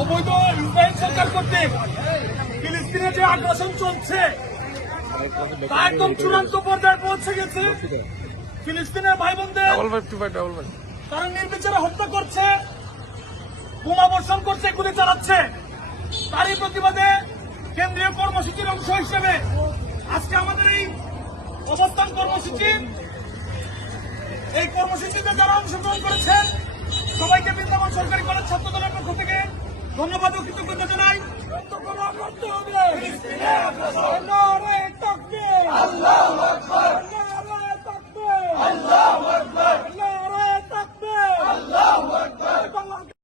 অবৈধ ইসরায়েল সরকার কর্তৃক ফিলিস্তিনে যে আগ্রাসন চলছে তা একদম চূড়ান্ত পর্যায়ে পৌঁছে গেছে। ফিলিস্তিনের ভাই বোনদের তারা নির্বিচারে হত্যা করছে, বোমা বর্ষণ করছে, গুলি চালাচ্ছে। তারই প্রতিবাদে কেন্দ্রীয় কর্মসূচির অংশ হিসেবে আজকে আমাদের এই অবস্থান কর্মসূচি, এই কর্মসূচিতে যারা অংশগ্রহণ করেছেন সবাইকে বৃন্দাবন সরকারি কলেজ ছাত্র দলের পক্ষ থেকে ধন্যবাদ ও কৃতজ্ঞতা জানাই।